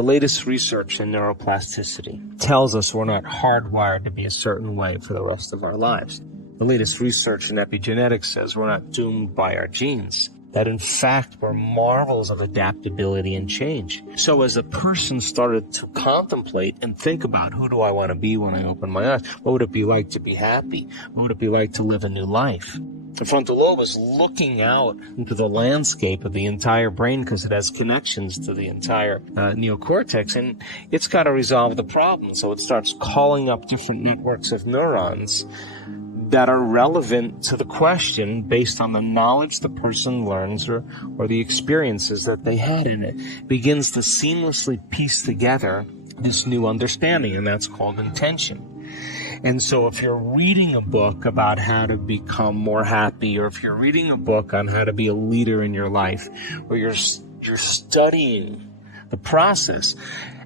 The latest research in neuroplasticity tells us we're not hardwired to be a certain way for the rest of our lives. The latest research in epigenetics says we're not doomed by our genes, that in fact we're marvels of adaptability and change. So as a person started to contemplate and think about, who do I want to be when I open my eyes? What would it be like to be happy? What would it be like to live a new life? The frontal lobe is looking out into the landscape of the entire brain because it has connections to the entire neocortex, and it's got to resolve the problem. So it starts calling up different networks of neurons that are relevant to the question based on the knowledge the person learns or the experiences that they had in it. It begins to seamlessly piece together this new understanding, and that's called intention. And so if you're reading a book about how to become more happy, or if you're reading a book on how to be a leader in your life, or you're studying the process,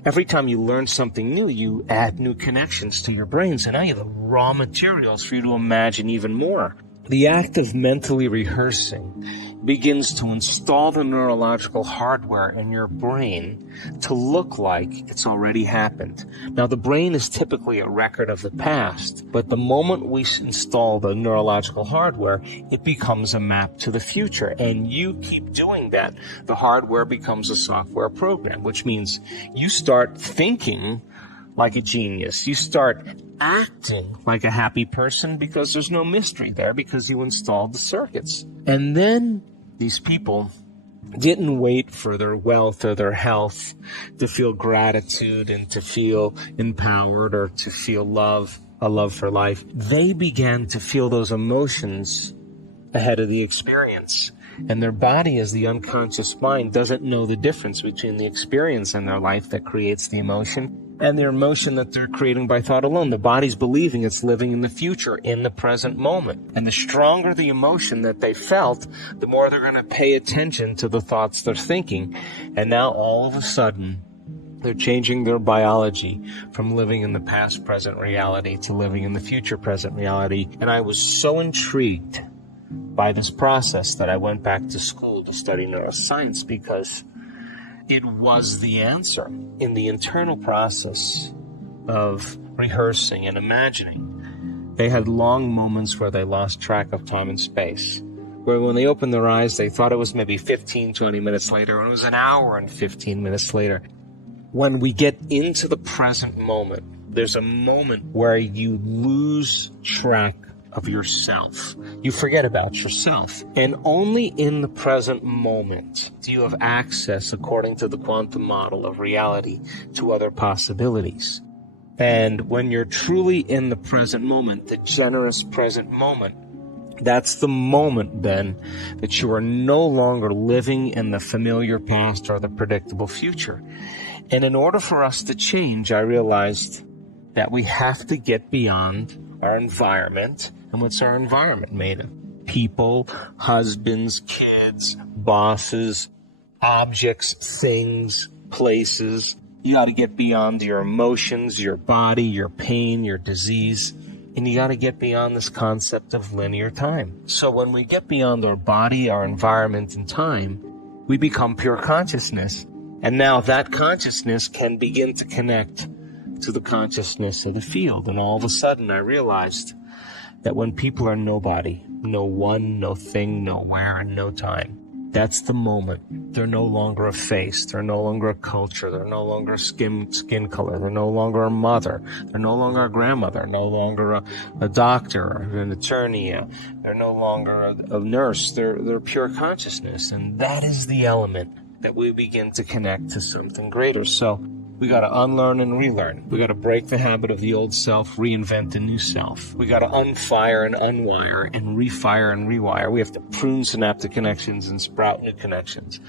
every time you learn something new, you add new connections to your brain. So now you have the raw materials for you to imagine even more. The act of mentally rehearsing begins to install the neurological hardware in your brain to look like it's already happened. Now, the brain is typically a record of the past, but the moment we install the neurological hardware, it becomes a map to the future. And you keep doing that, the hardware becomes a software program, which means you start thinking like a genius. You start acting like a happy person because there's no mystery there, because you installed the circuits. And then these people didn't wait for their wealth or their health to feel gratitude and to feel empowered or to feel love, a love for life. They began to feel those emotions ahead of the experience. And their body, as the unconscious mind, doesn't know the difference between the experience in their life that creates the emotion and their emotion that they're creating by thought alone. The body's believing it's living in the future, in the present moment. And the stronger the emotion that they felt, the more they're going to pay attention to the thoughts they're thinking. And now all of a sudden, they're changing their biology from living in the past present reality to living in the future present reality. And I was so intrigued by this process that I went back to school to study neuroscience, because it was the answer in the internal process of rehearsing and imagining. They had long moments where they lost track of time and space, where when they opened their eyes, they thought it was maybe 15, 20 minutes later, and it was an hour and 15 minutes later. When we get into the present moment, there's a moment where you lose track of yourself. You forget about yourself. And only in the present moment do you have access, according to the quantum model of reality, to other possibilities. And when you're truly in the present moment, the generous present moment, that's the moment then that you are no longer living in the familiar past or the predictable future. And in order for us to change, I realized that we have to get beyond our environment. And what's our environment made of? People, husbands, kids, bosses, objects, things, places. You got to get beyond your emotions, your body, your pain, your disease. And you got to get beyond this concept of linear time. So when we get beyond our body, our environment, and time, we become pure consciousness. And now that consciousness can begin to connect to the consciousness of the field. And all of a sudden I realized that when people are nobody, no one, no thing, no where, and no time, that's the moment. They're no longer a face. They're no longer a culture. They're no longer a skin color. They're no longer a mother. They're no longer a grandmother. No longer a doctor, an attorney. They're no longer a nurse. They're pure consciousness. And that is the element that we begin to connect to something greater. So we got to unlearn and relearn. We got to break the habit of the old self, reinvent a new self. We got to unfire and unwire and refire and rewire. We have to prune synaptic connections and sprout new connections.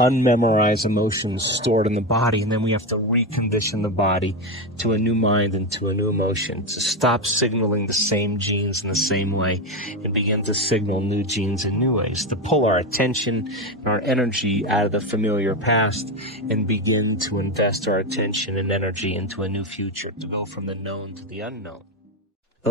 Unmemorize emotions stored in the body, and then we have to recondition the body to a new mind and to a new emotion, to stop signaling the same genes in the same way and begin to signal new genes in new ways, to pull our attention and our energy out of the familiar past and begin to invest our attention and energy into a new future, to go from the known to the unknown.